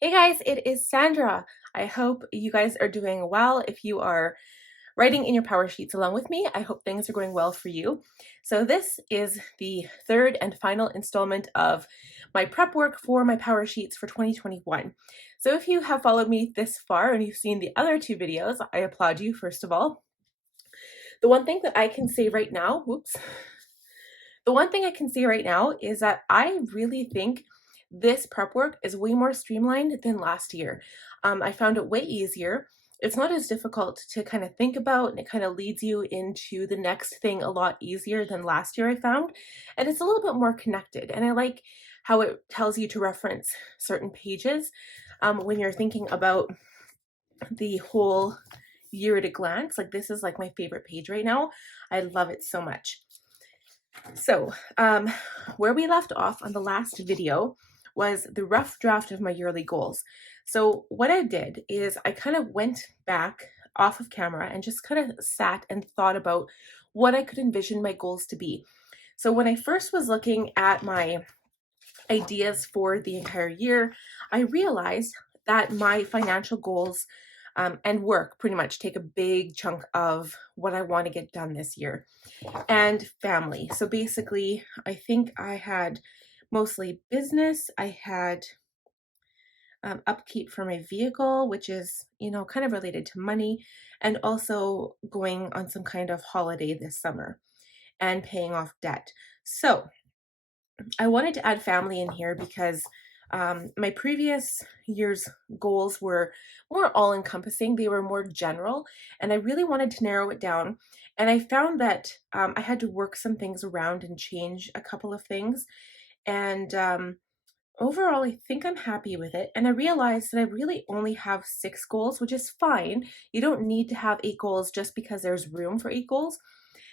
Hey guys, it is Sandra. I hope you guys are doing well. If you are writing in your power sheets along with me, I hope things are going well for you. So this is the third and final installment of my prep work for my power sheets for 2021. So if you have followed me this far and you've seen the other two videos, I applaud you first of all. The one thing that I can say right now, the one thing I can say right now is that I really think this prep work is way more streamlined than last year. I found it way easier. It's not as difficult to kind of think about, and it kind of leads you into the next thing a lot easier than last year, I found. And it's a little bit more connected. And I like how it tells you to reference certain pages when you're thinking about the whole year at a glance. Like, this is like my favorite page right now. I love it so much. So, where we left off on the last video was the rough draft of my yearly goals. So what I did is I kind of went back off of camera and just kind of sat and thought about what I could envision my goals to be. So when I first was looking at my ideas for the entire year, I realized that my financial goals and work pretty much take a big chunk of what I want to get done this year, and family. So basically, I think I had mostly business. I had upkeep for my vehicle, which is, kind of related to money, and also going on some kind of holiday this summer and paying off debt. So I wanted to add family in here because my previous year's goals were more all encompassing. They were more general, and I really wanted to narrow it down. And I found that I had to work some things around and change a couple of things. And overall, I think I'm happy with it. And I realized that I really only have 6 goals, which is fine. You don't need to have 8 goals just because there's room for 8 goals.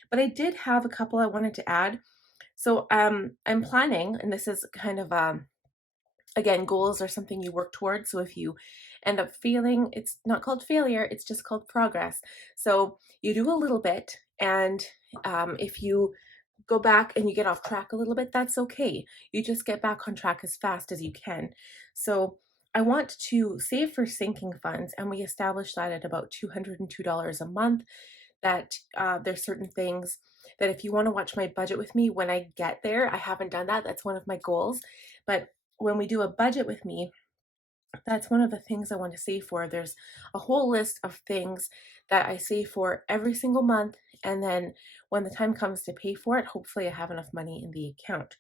But I did have a couple I wanted to add. So I'm planning, and this is kind of again, goals are something you work towards. So if you end up failing, it's not called failure, it's just called progress. So you do a little bit, and if you go back and you get off track a little bit, that's okay. You just get back on track as fast as you can. So I want to save for sinking funds, and we established that at about $202 a month. That there's certain things that if you want to watch my budget with me when I get there, I haven't done that. That's one of my goals. But when we do a budget with me, that's one of the things I want to save for. There's a whole list of things that I save for every single month. And then when the time comes to pay for it, hopefully I have enough money in the account.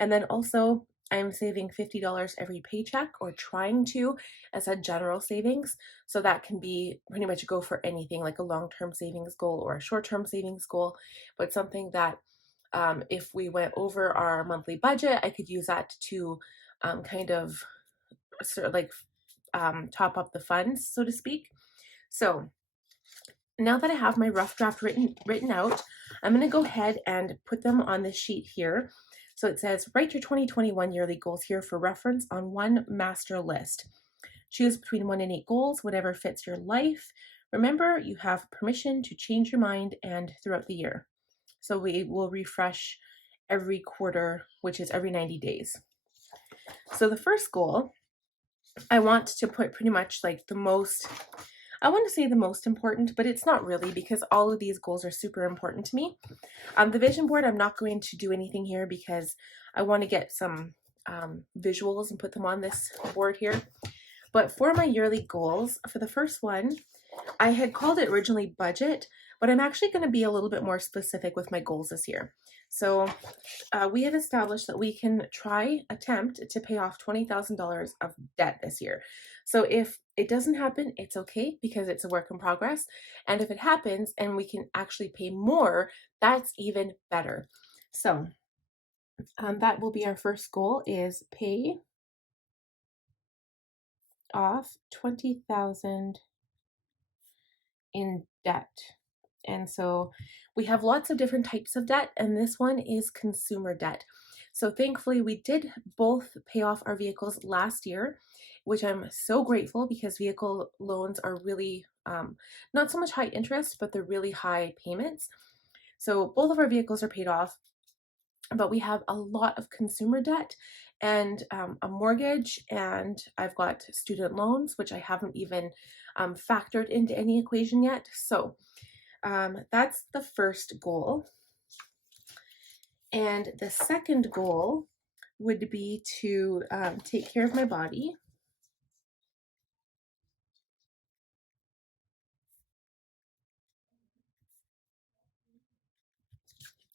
And then also, I'm saving $50 every paycheck, or trying to, as a general savings. So that can be pretty much go for anything like a long-term savings goal or a short-term savings goal, but something that if we went over our monthly budget, I could use that to kind of sort of like top up the funds, so to speak. So now that I have my rough draft written out, I'm going to go ahead and put them on this sheet here. So it says, write your 2021 yearly goals here for reference on one master list. Choose between 1 and 8 goals, whatever fits your life. Remember, you have permission to change your mind and throughout the year. So we will refresh every quarter, which is every 90 days. So the first goal, I want to put pretty much like I want to say the most important, but it's not really, because all of these goals are super important to me. The vision board, I'm not going to do anything here because I want to get some visuals and put them on this board here. But for my yearly goals, for the first one, I had called it originally budget, but I'm actually going to be a little bit more specific with my goals this year. So we have established that we can attempt to pay off $20,000 of debt this year. So if it doesn't happen, it's okay, because it's a work in progress. And if it happens and we can actually pay more, that's even better. So that will be our first goal, is pay off 20,000 in debt. And so we have lots of different types of debt, and this one is consumer debt. So thankfully, we did both pay off our vehicles last year, which I'm so grateful, because vehicle loans are really not so much high interest, but they're really high payments. So both of our vehicles are paid off. but we have a lot of consumer debt and a mortgage, and I've got student loans, which I haven't even factored into any equation yet. So that's the first goal. And the second goal would be to take care of my body.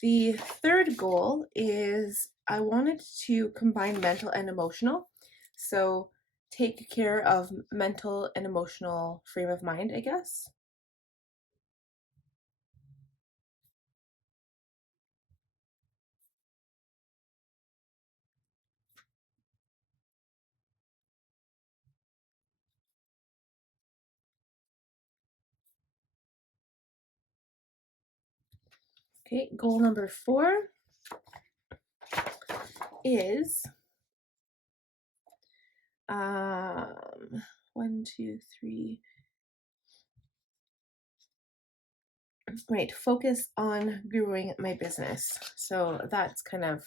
The third goal is I wanted to combine mental and emotional. So take care of mental and emotional frame of mind, I guess. Okay, goal number 4 is um, 1, 2, 3. Right, focus on growing my business. So that's kind of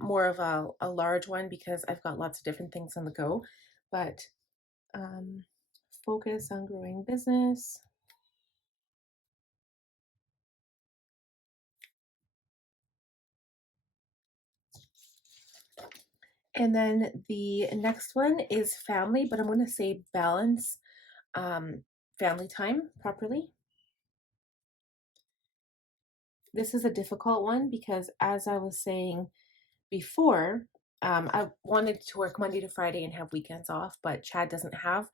more of a large one because I've got lots of different things on the go, but um, focus on growing business. And then the next one is family, but I'm going to say balance family time properly. This is a difficult one because, as I was saying before, I wanted to work Monday to Friday and have weekends off, but Chad doesn't have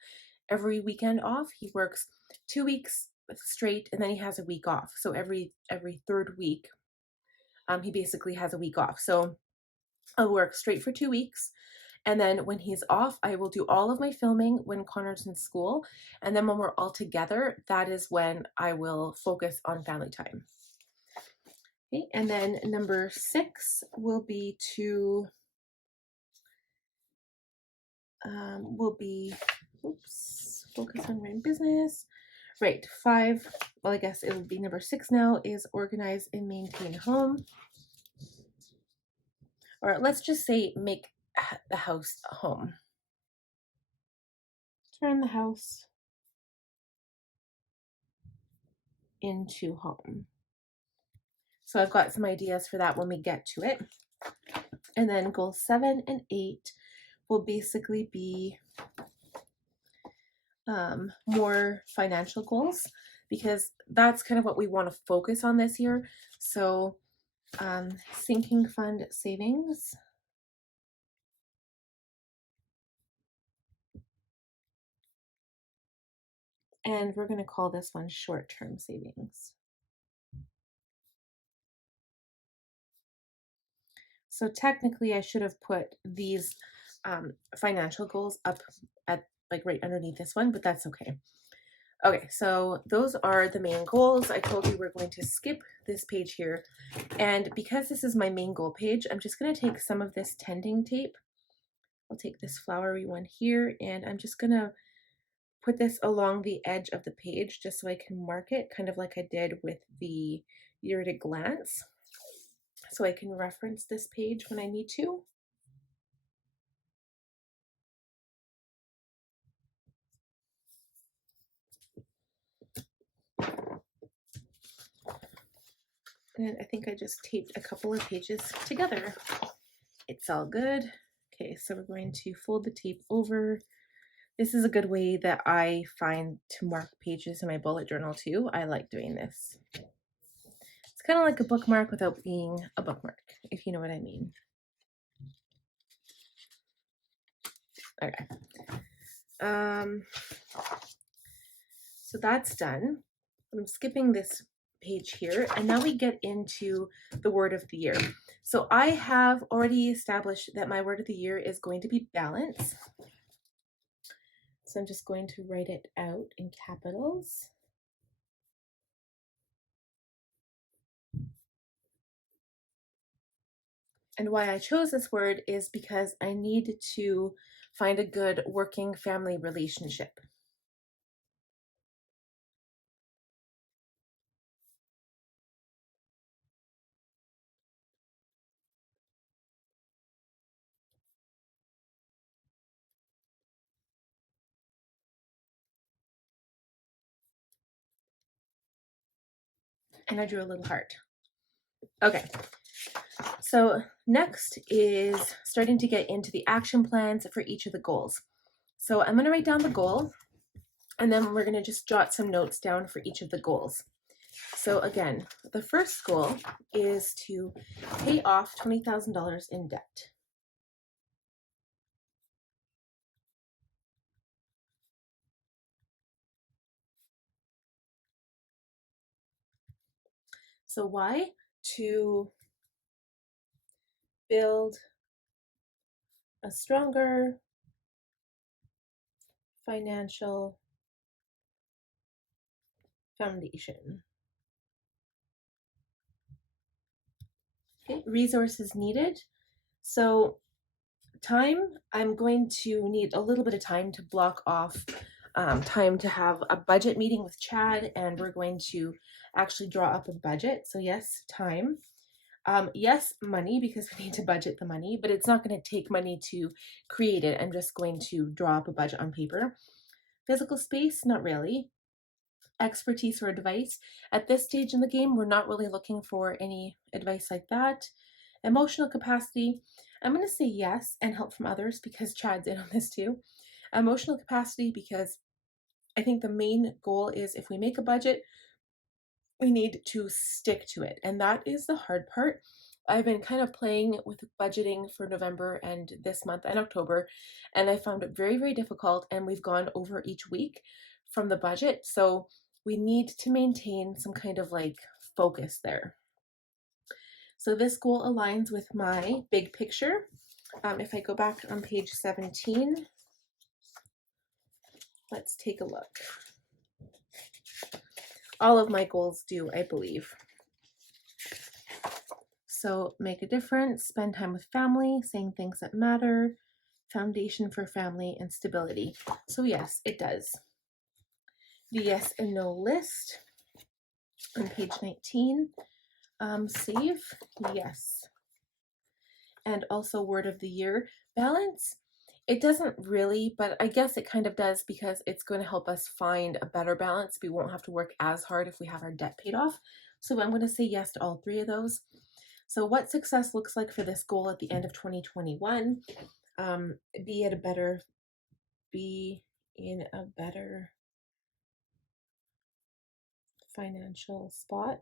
every weekend off. He works 2 weeks straight and then he has a week off. So every third week, he basically has a week off. So I'll work straight for 2 weeks. And then when he's off, I will do all of my filming when Connor's in school. And then when we're all together, that is when I will focus on family time. Okay, and then number 6 will be to focus on running business. Right, 5, well, I guess it would be number 6 now, is organize and maintain home. Or let's just say make the house a home. Turn the house into home. So I've got some ideas for that when we get to it. And then goals 7 and 8 will basically be more financial goals because that's kind of what we want to focus on this year. So sinking fund savings. And we're going to call this one short-term savings. So technically I should have put these financial goals up at like right underneath this one, but that's okay. Okay, so those are the main goals. I told you we're going to skip this page here. And because this is my main goal page, I'm just going to take some of this tending tape. I'll take this flowery one here, and I'm just going to put this along the edge of the page just so I can mark it, kind of like I did with the year at a glance. So I can reference this page when I need to. And I think I just taped a couple of pages together. It's all good. Okay, so we're going to fold the tape over. This is a good way that I find to mark pages in my bullet journal too. I like doing this. It's kind of like a bookmark without being a bookmark, if you know what I mean. Okay. So that's done. I'm skipping this page here, and now we get into the word of the year. So I have already established that my word of the year is going to be balance. So I'm just going to write it out in capitals. And why I chose this word is because I need to find a good working family relationship. and I drew a little heart. Okay, so next is starting to get into the action plans for each of the goals. So I'm going to write down the goal, and then we're going to just jot some notes down for each of the goals. So again, the first goal is to pay off $20,000 in debt. So why? To build a stronger financial foundation. Okay, resources needed. So time, I'm going to need a little bit of time to block off time to have a budget meeting with Chad, and we're going to actually draw up a budget. So yes, time. Yes, money, because we need to budget the money, but it's not going to take money to create it. I'm just going to draw up a budget on paper. Physical space, not really. Expertise or advice. At this stage in the game, we're not really looking for any advice like that. Emotional capacity, I'm going to say yes, and help from others because Chad's in on this too. Emotional capacity, because I think the main goal is if we make a budget, we need to stick to it. And that is the hard part. I've been kind of playing with budgeting for November and this month and October, and I found it very, very difficult. And we've gone over each week from the budget. So we need to maintain some kind of like focus there. So this goal aligns with my big picture. If I go back on page 17, let's take a look. All of my goals do, I believe. So make a difference, spend time with family, saying things that matter, foundation for family and stability. So yes, it does. The yes and no list on page 19. Save, yes. And also word of the year, balance. It doesn't really, but I guess it kind of does because it's going to help us find a better balance. We won't have to work as hard if we have our debt paid off. So I'm going to say yes to all three of those. So what success looks like for this goal at the end of 2021, be in a better financial spot.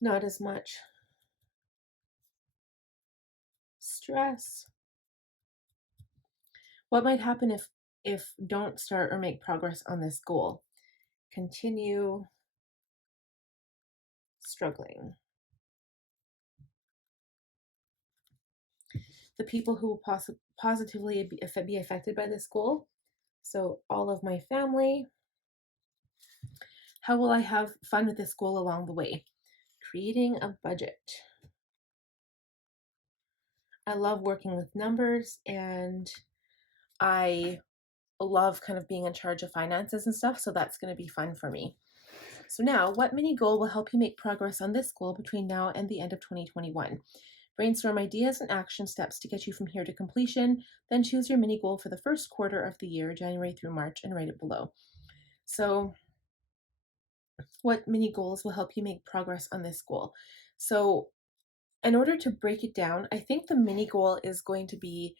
Not as much stress. What might happen if don't start or make progress on this goal? Continue struggling. The people who will positively be affected by this goal. So all of my family. How will I have fun with this goal along the way? Creating a budget. I love working with numbers, and I love kind of being in charge of finances and stuff, so that's going to be fun for me. So now, what mini goal will help you make progress on this goal between now and the end of 2021? Brainstorm ideas and action steps to get you from here to completion, then choose your mini goal for the first quarter of the year, January through March, and write it below. So what mini goals will help you make progress on this goal? So in order to break it down, I think the mini goal is going to be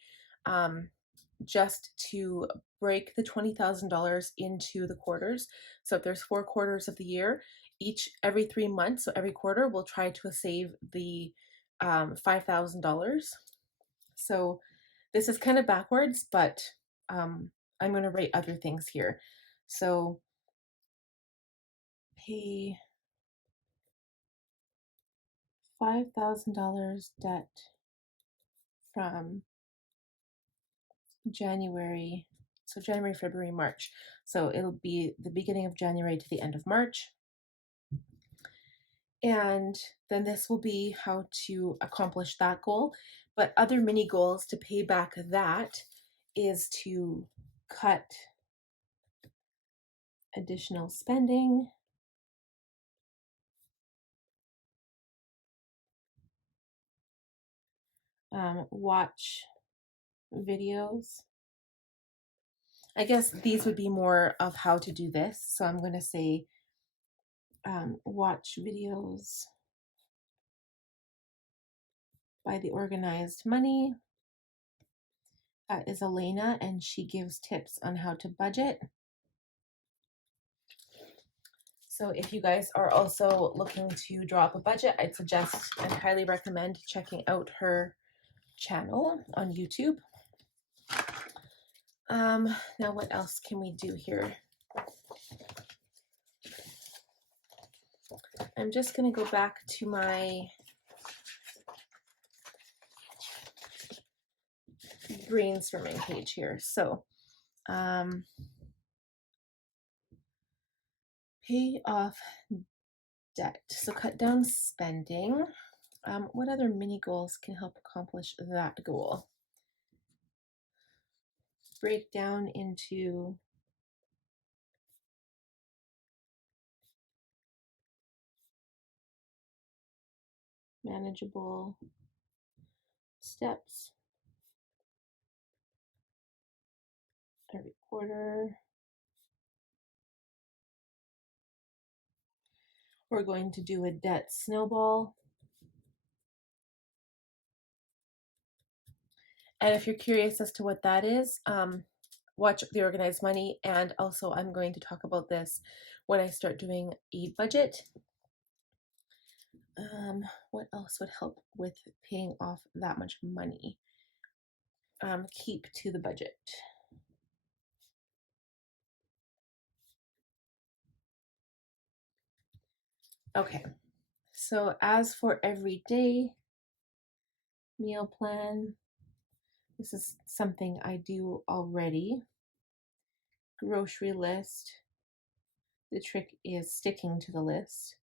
just to break the $20,000 into the quarters. So if there's 4 quarters of the year, every 3 months, so every quarter, we'll try to save the $5,000. So this is kind of backwards, but I'm going to write other things here. So pay $5,000 debt from January, so January, February, March. So it'll be the beginning of January to the end of March. And then this will be how to accomplish that goal. But other mini goals to pay back that is to cut additional spending, watch videos. I guess these would be more of how to do this. So I'm going to say watch videos by the Organized Money. That is Elena, and she gives tips on how to budget. So if you guys are also looking to draw up a budget, I'd suggest and highly recommend checking out her channel on YouTube. Now what else can we do here? I'm just going to go back to my brainstorming page here. So pay off debt. So cut down spending. What other mini goals can help accomplish that goal? Break down into manageable steps every quarter. We're going to do a debt snowball. And if you're curious as to what that is, watch The Organized Money. And also I'm going to talk about this when I start doing a budget. What else would help with paying off that much money? Keep to the budget. Okay, so as for everyday meal plan, this is something I do already. Grocery list. The trick is sticking to the list.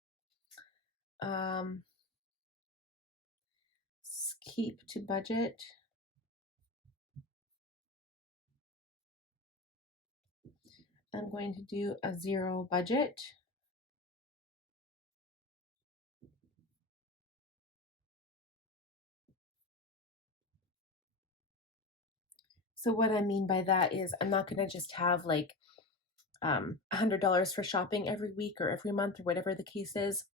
Keep to budget. I'm going to do a zero budget. So what I mean by that is I'm not going to just have like $100 for shopping every week or every month or whatever the case is.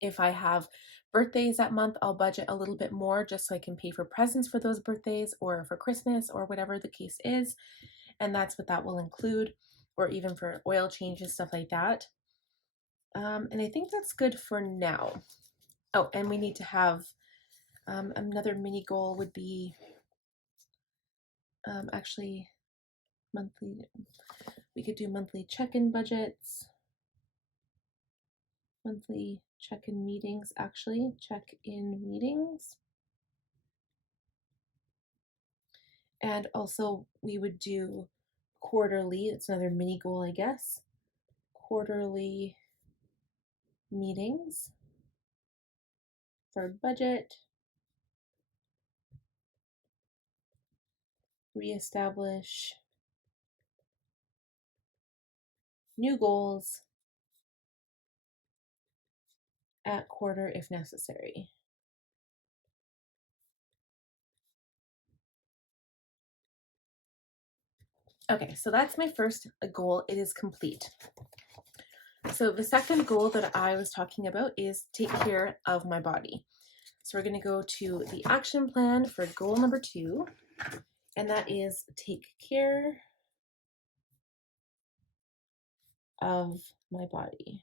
If I have birthdays that month, I'll budget a little bit more just so I can pay for presents for those birthdays or for Christmas or whatever the case is. And that's what that will include, or even for oil changes, stuff like that. And I think that's good for now. Oh, and we need to have another mini goal would be actually monthly. We could do monthly check-in budgets, monthly check-in meetings, actually, check-in meetings. And also we would do quarterly, it's another mini goal, I guess, quarterly meetings for budget, reestablish new goals at quarter if necessary. Okay, so that's my first goal. It is complete. So the second goal that I was talking about is take care of my body. So we're going to go to the action plan for goal number 2, and that is take care of my body.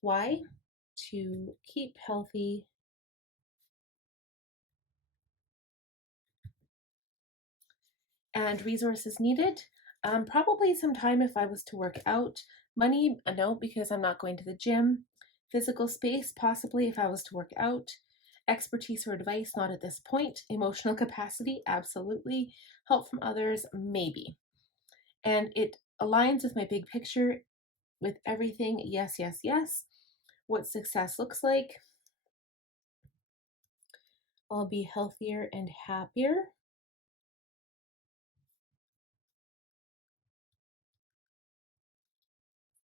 Why? To keep healthy and resources needed. Probably some time if I was to work out. Money, no, because I'm not going to the gym. Physical space, possibly if I was to work out. Expertise or advice, not at this point. Emotional capacity, absolutely. Help from others, maybe. And it aligns with my big picture, with everything, yes, yes, yes. What success looks like. I'll be healthier and happier.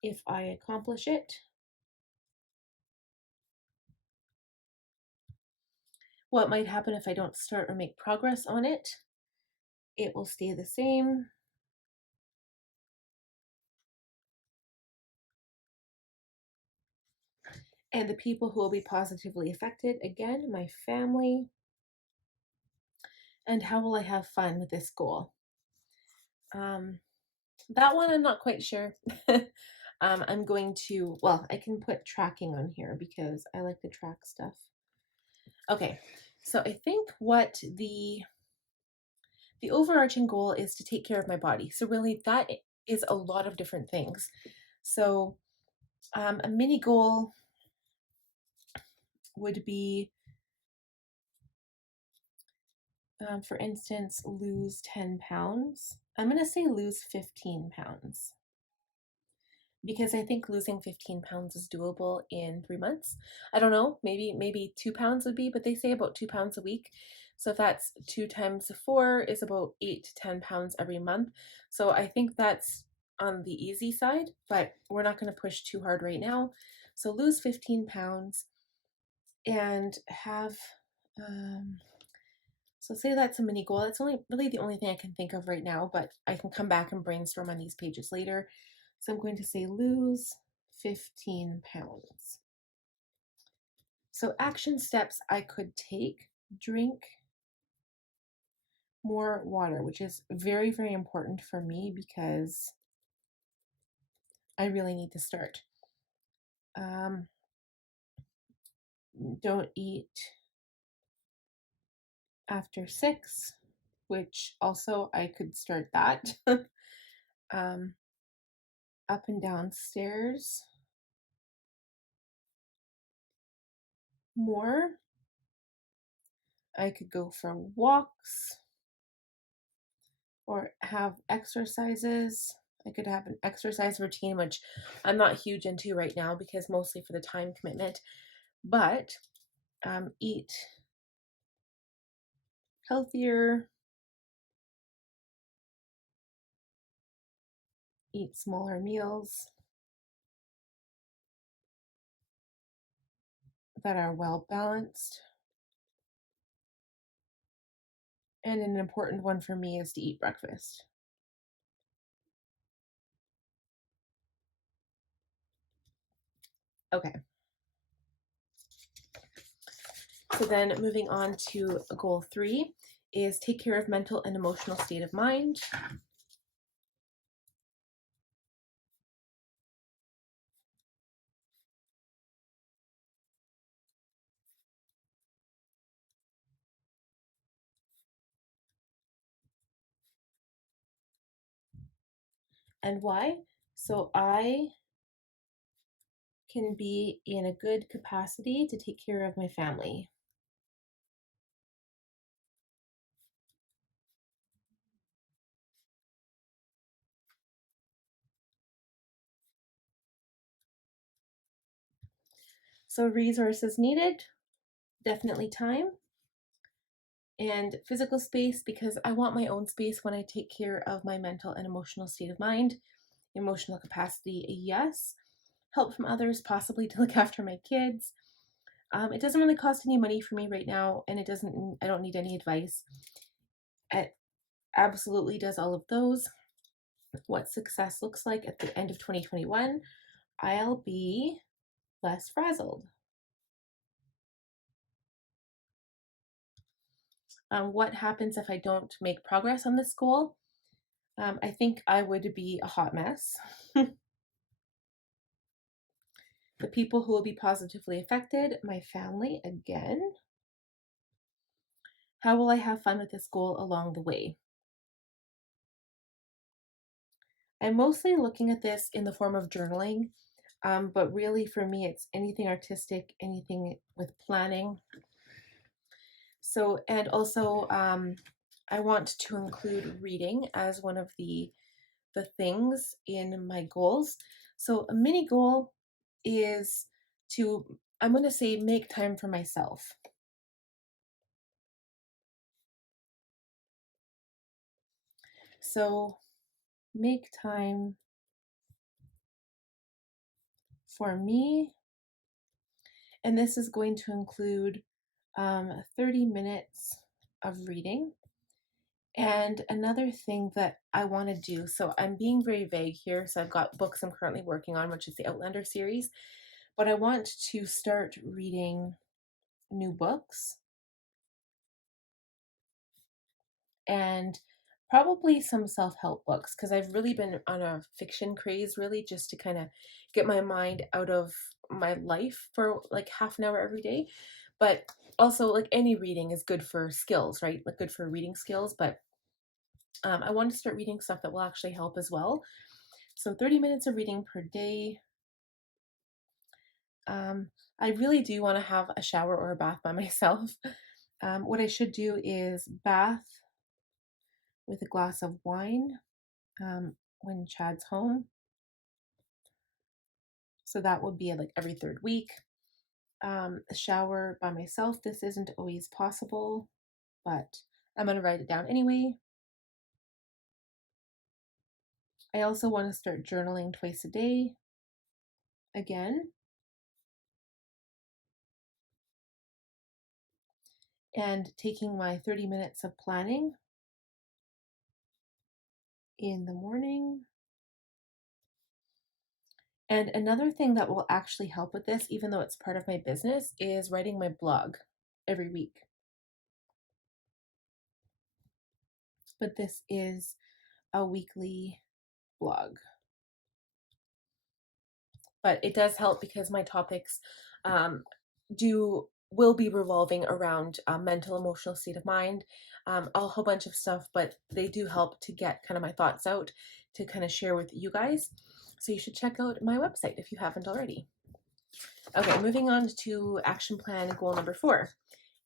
If I accomplish it. What might happen if I don't start or make progress on it? it will stay the same. And the people who will be positively affected, again, my family. And how will I have fun with this goal? That one I'm not quite sure. I'm going to, well, I can put tracking on here because I like to track stuff. Okay, so I think what the overarching goal is to take care of my body. So really that is a lot of different things. So a mini goal would be, for instance, lose 10 pounds. I'm going to say lose 15 pounds because I think losing 15 pounds is doable in 3 months. I don't know, maybe 2 pounds would be, but they say about 2 pounds a week. So if that's 2 times 4 is about 8 to 10 pounds every month. So I think that's on the easy side, but we're not going to push too hard right now. So lose 15 pounds and have, so say that's a mini goal. It's only really the only thing I can think of right now, but I can come back and brainstorm on these pages later. So I'm going to say lose 15 pounds. So action steps I could take: drink more water, which is very, very important for me because I really need to start. Don't eat after 6, which also I could start that. Up and down stairs more. I could go for walks or have exercises. I could have an exercise routine, which I'm not huge into right now because mostly for the time commitment, but eat healthier, eat smaller meals that are well balanced. And an important one for me is to eat breakfast. Okay. So then moving on to goal 3 is take care of mental and emotional state of mind. And why? So I can be in a good capacity to take care of my family. So resources needed, definitely time and physical space, because I want my own space when I take care of my mental and emotional state of mind. Emotional capacity, yes. Help from others, possibly to look after my kids. It doesn't really cost any money for me right now, and I don't need any advice. It absolutely does all of those. What success looks like at the end of 2021, I'll be less frazzled. What happens if I don't make progress on this goal? I think I would be a hot mess. The people who will be positively affected, my family again. How will I have fun with this goal along the way? I'm mostly looking at this in the form of journaling, but really for me, it's anything artistic, anything with planning. So, and also, I want to include reading as one of the things in my goals. So, a mini goal is to, I'm going to say, make time for myself. So, make time for me. And this is going to include 30 minutes of reading And another thing that I want to do, so I'm being very vague here. So I've got books I'm currently working on, which is the Outlander series, but I want to start reading new books and probably some self-help books because I've really been on a fiction craze, really, just to kind of get my mind out of my life for like half an hour every day. But also, like any reading is good for skills, right? Like good for reading skills. But I want to start reading stuff that will actually help as well. So 30 minutes of reading per day. Um, I really do want to have a shower or a bath by myself. What I should do is bath with a glass of wine when Chad's home. So that would be like every third week. A shower by myself. This isn't always possible, but I'm going to write it down anyway. I also want to start journaling twice a day again. And taking my 30 minutes of planning in the morning. And another thing that will actually help with this, even though it's part of my business, is writing my blog every week. But this is a weekly blog. But it does help because my topics will be revolving around mental, emotional state of mind, a whole bunch of stuff, but they do help to get kind of my thoughts out to kind of share with you guys. So you should check out my website if you haven't already. Okay, moving on to action plan goal number 4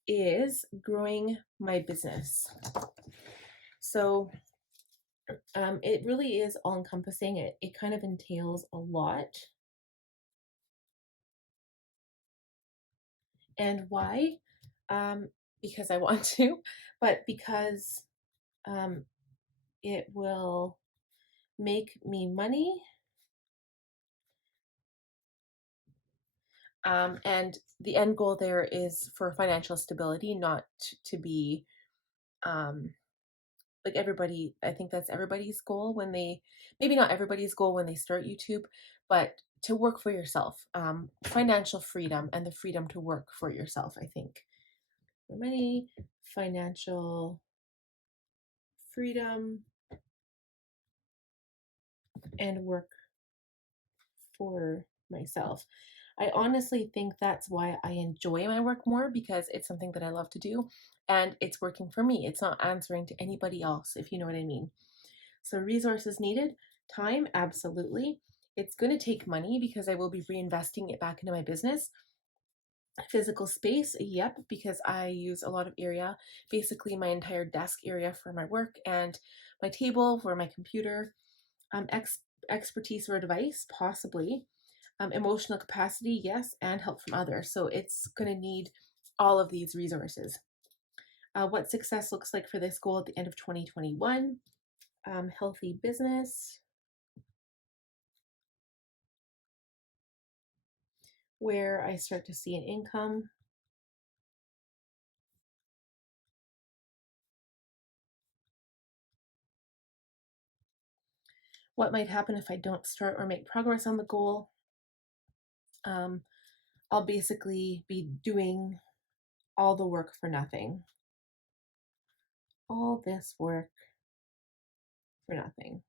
is growing my business. So it really is all encompassing. It kind of entails a lot. And why? Because I want to, but because it will make me money. And the end goal there is for financial stability, not to be like everybody. I think that's everybody's goal when they, maybe not everybody's goal when they start YouTube, but to work for yourself, financial freedom and the freedom to work for yourself, I think. For money, financial freedom, and work for myself. I honestly think that's why I enjoy my work more, because it's something that I love to do and it's working for me. It's not answering to anybody else, if you know what I mean. So, resources needed, time, absolutely. It's going to take money because I will be reinvesting it back into my business. Physical space, yep, because I use a lot of area, basically my entire desk area for my work and my table for my computer. Expertise or advice, possibly. Emotional capacity, yes, and help from others. So it's going to need all of these resources. What success looks like for this goal at the end of 2021. Healthy business, where I start to see an income. What might happen if I don't start or make progress on the goal? I'll basically be doing all the work for nothing. All this work for nothing.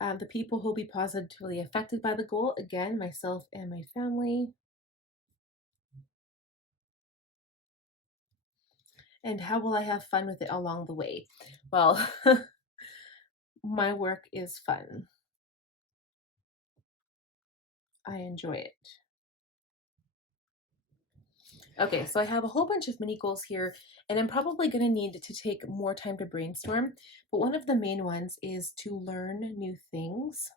The people who will be positively affected by the goal, again, myself and my family. And how will I have fun with it along the way? Well, my work is fun. I enjoy it. Okay, so I have a whole bunch of mini goals here, and I'm probably going to need to take more time to brainstorm. But one of the main ones is to learn new things.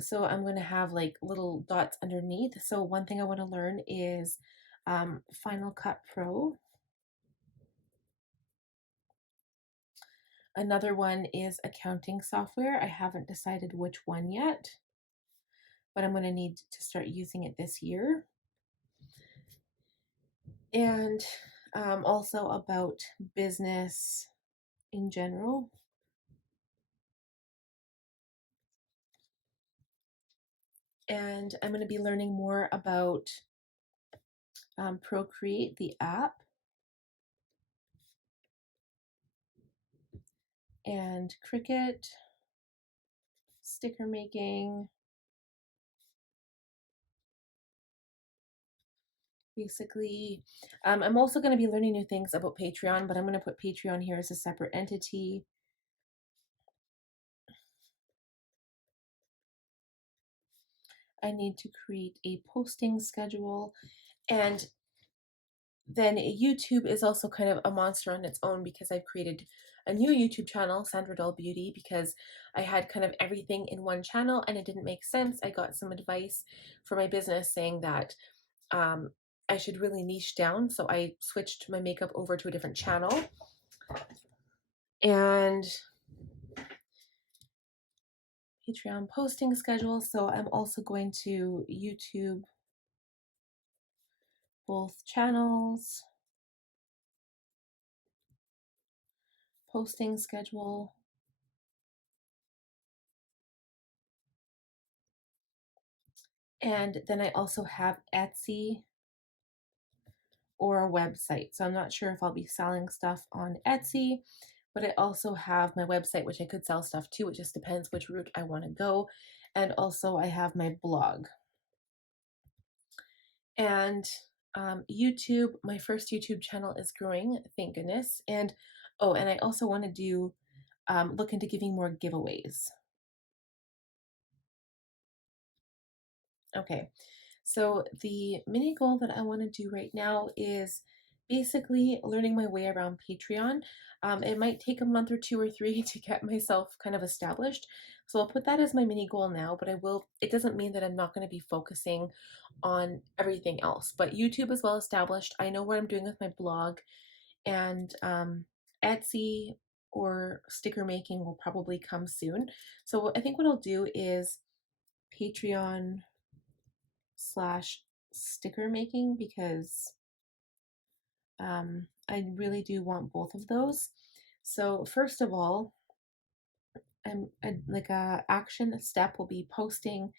So I'm going to have like little dots underneath. So one thing I want to learn is Final Cut Pro. Another one is accounting software. I haven't decided which one yet. but I'm going to need to start using it this year. And also about business in general. And I'm going to be learning more about Procreate, the app, and Cricut, sticker making. Basically, I'm also going to be learning new things about Patreon, but I'm going to put Patreon here as a separate entity. I need to create a posting schedule, and then YouTube is also kind of a monster on its own because I've created a new YouTube channel, Sandra Dahl Beauty, because I had kind of everything in one channel and it didn't make sense. I got some advice for my business saying that I should really niche down. So I switched my makeup over to a different channel. And Patreon posting schedule. So I'm also going to YouTube both channels, posting schedule. And then I also have Etsy or a website. So I'm not sure if I'll be selling stuff on Etsy, but I also have my website, which I could sell stuff to. It just depends which route I want to go. And also I have my blog. And YouTube, my first YouTube channel is growing, thank goodness. And oh, and I also want to do look into giving more giveaways. Okay, so the mini goal that I want to do right now is basically learning my way around Patreon. It might take a month or two or three to get myself kind of established. So I'll put that as my mini goal now, but it doesn't mean that I'm not going to be focusing on everything else. But YouTube is well established. I know what I'm doing with my blog, and Etsy or sticker making will probably come soon. So I think what I'll do is Patreon slash sticker making because I really do want both of those. So first of all, like a action step will be posting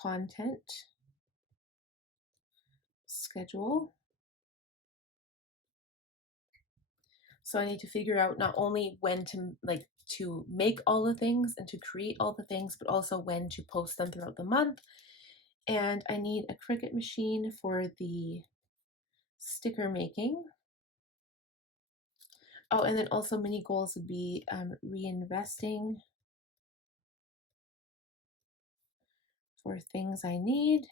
content schedule. So I need to figure out not only when to make all the things and to create all the things, but also when to post them throughout the month. And I need a Cricut machine for the sticker making. Oh, and then also mini goals would be reinvesting for things I need.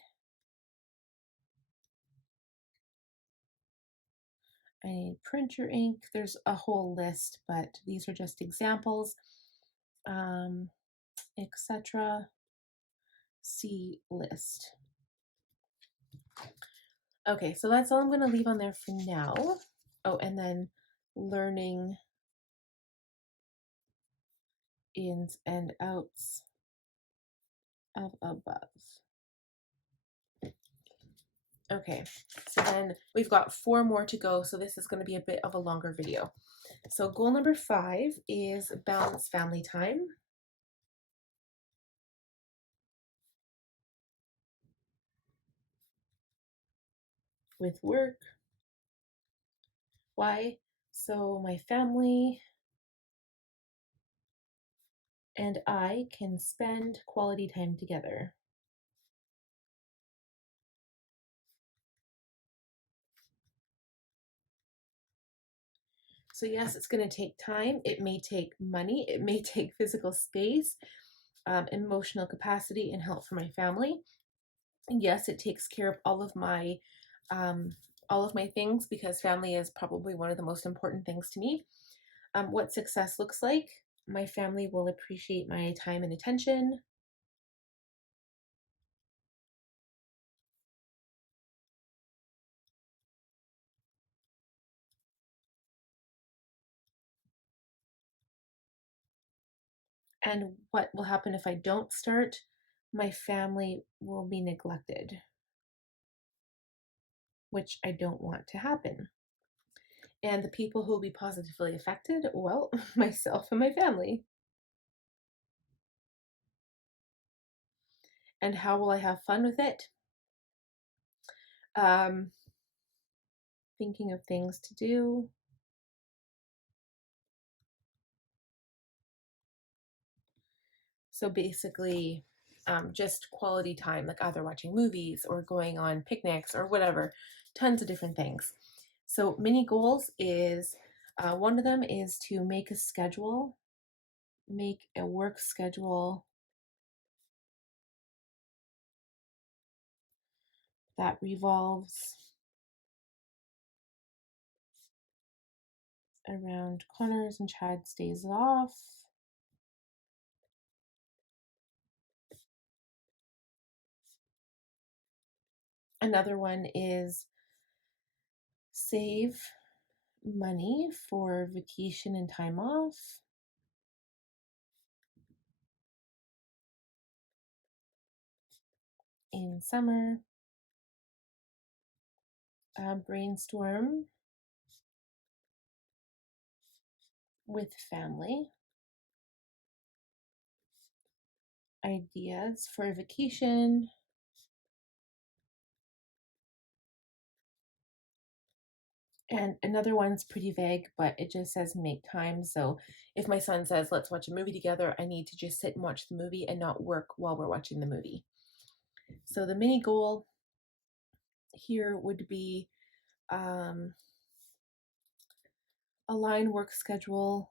I need printer ink. There's a whole list, but these are just examples, etc. See list. Okay, so that's all I'm going to leave on there for now. Oh, and then learning ins and outs of above. Okay, so then we've got 4 more to go, so this is going to be a bit of a longer video. So goal number 5 is balance family time. With work. Why? So my family and I can spend quality time together. So yes, it's going to take time. It may take money. It may take physical space, emotional capacity, and help from my family. And yes, it takes care of all of my things because family is probably one of the most important things to me. What success looks like: my family will appreciate my time and attention. And what will happen if I don't start? my family will be neglected, which I don't want to happen. And the people who will be positively affected, well, myself and my family. And how will I have fun with it? Um, Thinking of things to do. So basically, just quality time, like either watching movies or going on picnics or whatever, tons of different things. So, mini goals is one of them is to make a schedule, make a work schedule that revolves around Connor's and Chad's days off. Another one is save money for vacation and time off. In summer. Brainstorm with family. Ideas for a vacation. And another one's pretty vague, but it just says make time. So if my son says, let's watch a movie together, I need to just sit and watch the movie and not work while we're watching the movie. So the mini goal here would be align work schedule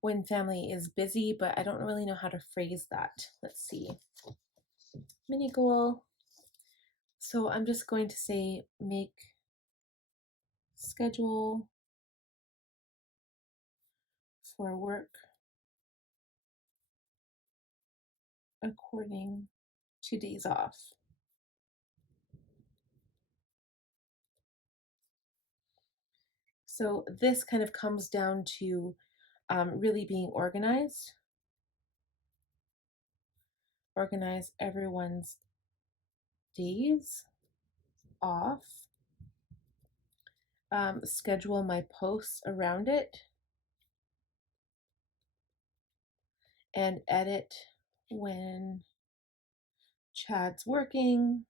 when family is busy, but I don't really know how to phrase that. Let's see. Mini goal. So I'm just going to say make schedule for work according to days off. So this kind of comes down to really being organized. Organize everyone's days off. Schedule my posts around it. And edit when Chad's working.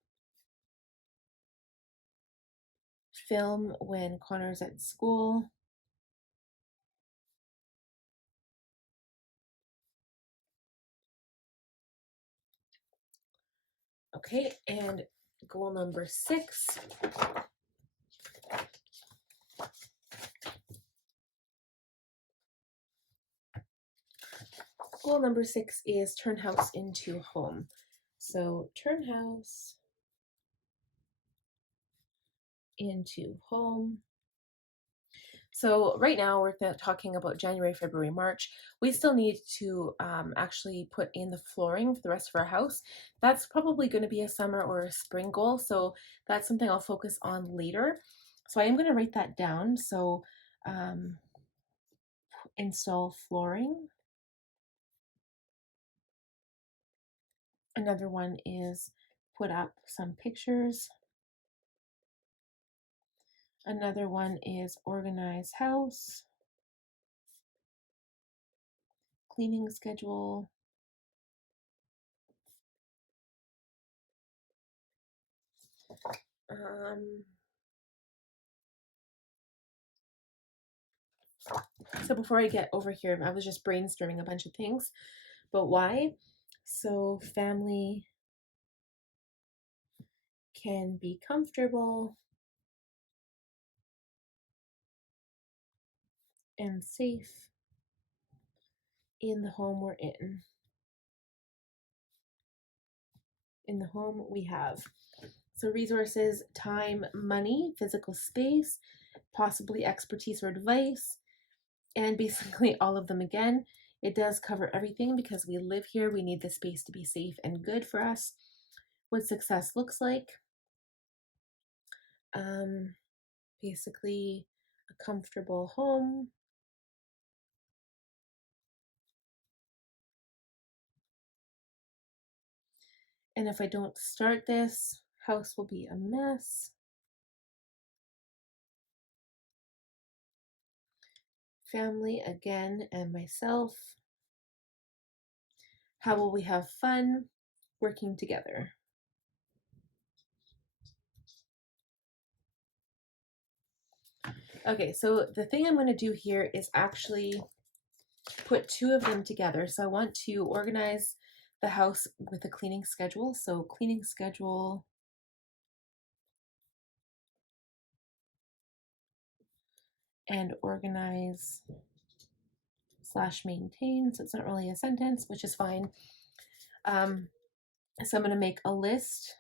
Film when Connor's at school. Okay, and goal number 6. Goal number 6 is turn house into home. So turn house into home. So right now we're talking about January, February, March. We still need to actually put in the flooring for the rest of our house. That's probably going to be a summer or a spring goal. So that's something I'll focus on later. So I am going to write that down. So install flooring. Another one is put up some pictures. Another one is organize house. Cleaning schedule. So before I get over here, I was just brainstorming a bunch of things, but why? So family can be comfortable and safe in the home we're in. In the home we have. So resources, time, money, physical space, possibly expertise or advice, and basically all of them again. It does cover everything because we live here. We need the space to be safe and good for us. What success looks like. Basically a comfortable home. And if I don't start this, house will be a mess. Family again, and myself. How will we have fun working together? Okay, so the thing I'm going to do here is actually put two of them together. So I want to organize the house with a cleaning schedule. So cleaning schedule and organize slash maintain. So it's not really a sentence, which is fine. So I'm going to make a list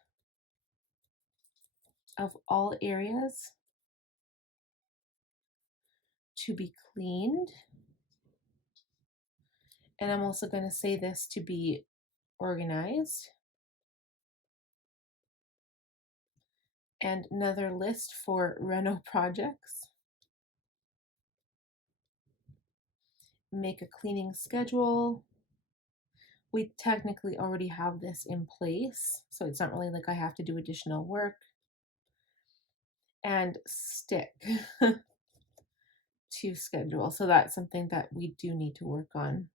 of all areas to be cleaned. And I'm also going to say this to be organized. And another list for reno projects. Make a cleaning schedule. We technically already have this in place, so it's not really like I have to do additional work. And stick to schedule. So that's something that we do need to work on.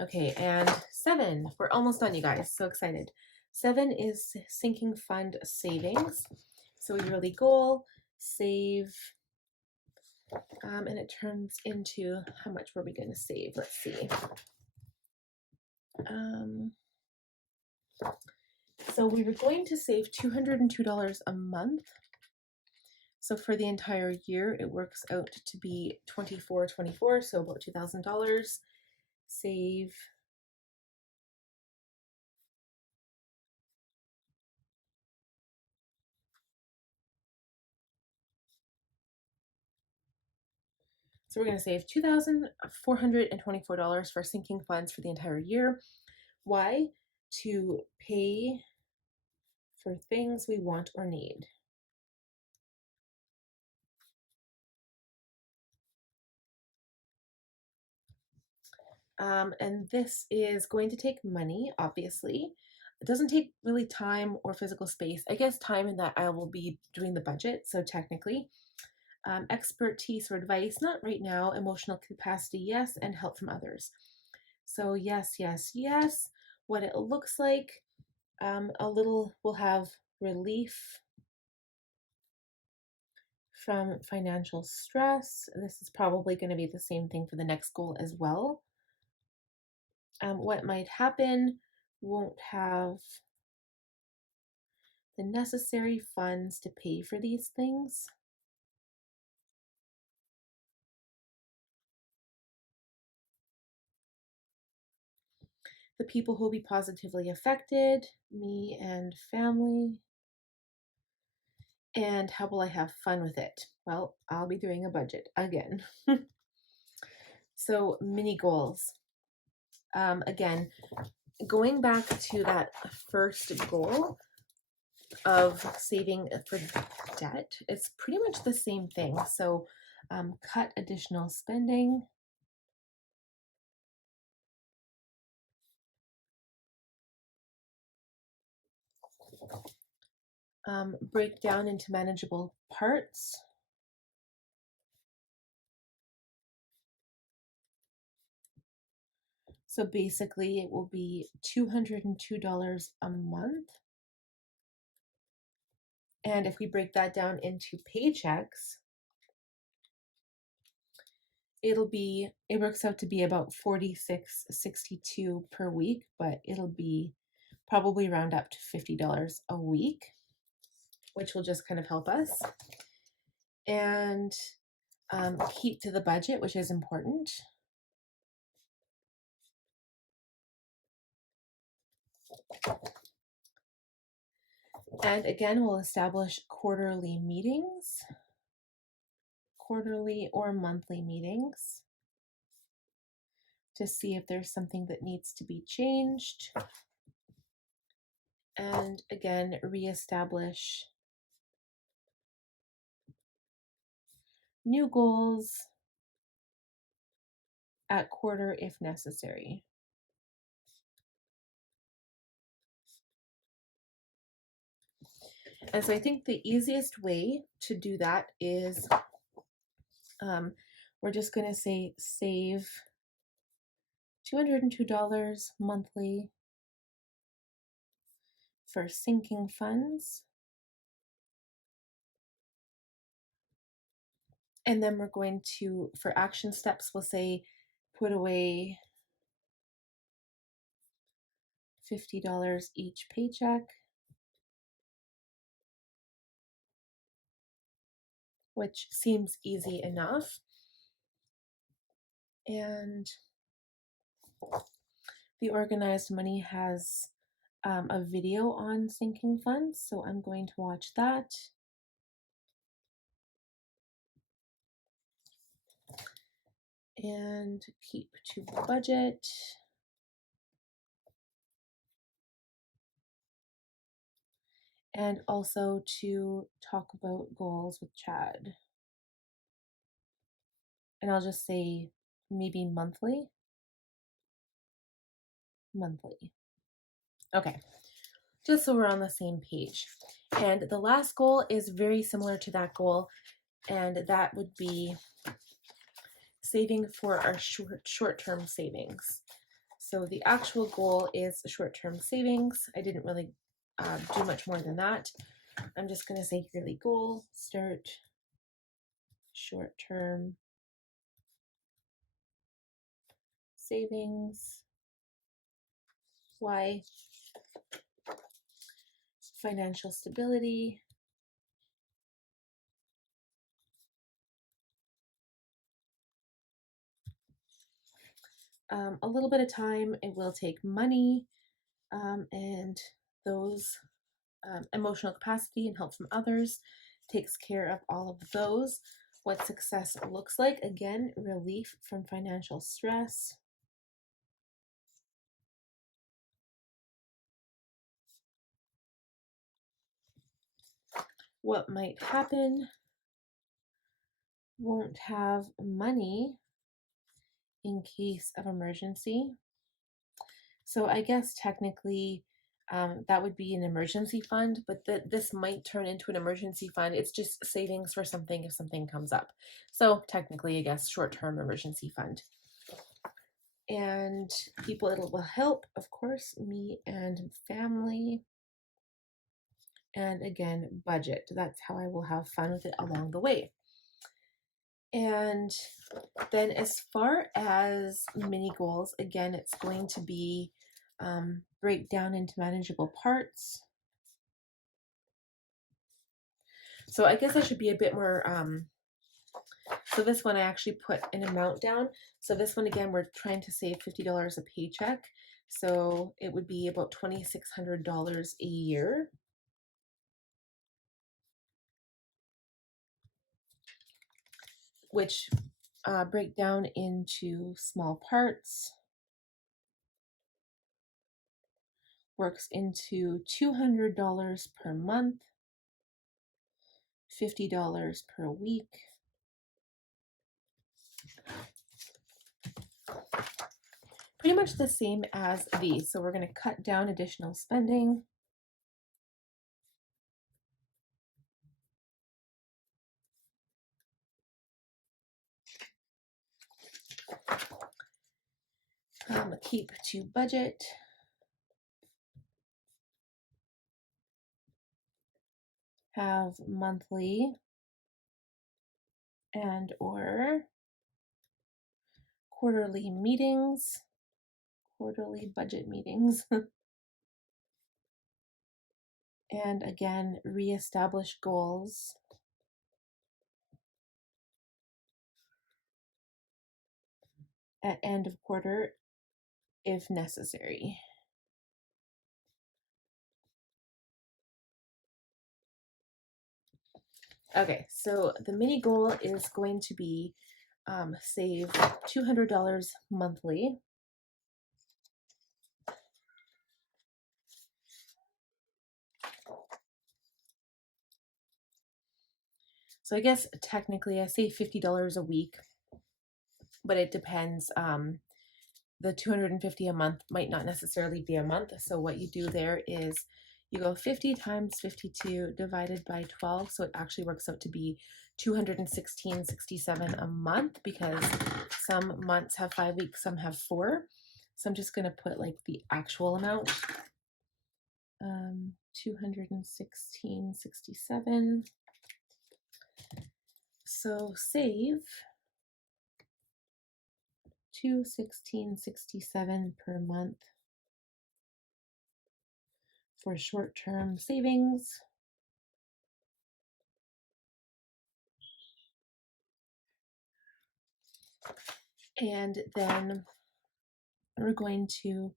Okay, and 7. We're almost done, you guys. So excited. 7 is sinking fund savings. So yearly goal, save, and it turns into how much were we going to save? Let's see. So we were going to save $202 a month. So for the entire year, it works out to be $24.24, so about $2,000. Save. So we're going to save $2,424 for sinking funds for the entire year. Why? To pay for things we want or need. And this is going to take money, obviously. It doesn't take really time or physical space. I guess time in that I will be doing the budget, so technically. Expertise or advice, not right now. Emotional capacity, yes, and help from others. So yes, yes, yes. What it looks like, a little will have relief from financial stress. This is probably going to be the same thing for the next goal as well. What might happen, won't have the necessary funds to pay for these things. The people who will be positively affected, me and family. And how will I have fun with it? Well, I'll be doing a budget again. So mini goals. Again, going back to that first goal of saving for debt, it's pretty much the same thing. So cut additional spending. Break down into manageable parts. So basically it will be $202 a month. And if we break that down into paychecks, it works out to be about $46.62 per week, but it'll be probably round up to $50 a week, which will just kind of help us. And keep to the budget, which is important. And again, we'll establish quarterly meetings, quarterly or monthly meetings, to see if there's something that needs to be changed. And again, reestablish new goals at quarter if necessary. And so I think the easiest way to do that is we're just going to say save $202 monthly for sinking funds. And then we're going to, for action steps, we'll say put away $50 each paycheck, which seems easy enough. And the organized money has a video on sinking funds, so I'm going to watch that. And keep to budget. And also to talk about goals with Chad. And I'll just say maybe monthly. Monthly. Okay, just so we're on the same page. And the last goal is very similar to that goal, and that would be saving for our short-term savings. So the actual goal is short-term savings. I didn't really do much more than that. I'm just going to say yearly goal, start short-term savings. Why? Financial stability. A little bit of time, it will take money, and those emotional capacity and help from others takes care of all of those. What success looks like, again, relief from financial stress. What might happen? Won't have money in case of emergency. So I guess technically that would be an emergency fund, but this might turn into an emergency fund. It's just savings for something if something comes up. So technically, I guess, short-term emergency fund. And people it will help, of course, me and family. And again, budget. That's how I will have fun with it along the way. And then as far as mini goals, again, it's going to be break down into manageable parts. So I guess I should be a bit more, so this one I actually put an amount down. So this one, again, we're trying to save $50 a paycheck. So it would be about $2,600 a year. Which break down into small parts. Works into $200 per month, $50 per week. Pretty much the same as these. So we're going to cut down additional spending. Keep to budget. Have monthly and or quarterly meetings, quarterly budget meetings. And again, reestablish goals. At end of quarter if necessary. Okay, so the mini goal is going to be save $200 monthly. So I guess technically I say $50 a week, but it depends. The $250 a month might not necessarily be a month. So what you do there is you go 50 times 52 divided by 12. So it actually works out to be 216.67 a month, because some months have 5 weeks, some have 4. So I'm just going to put like the actual amount. 216.67. So save 216.67 per month for short-term savings. And then we're going to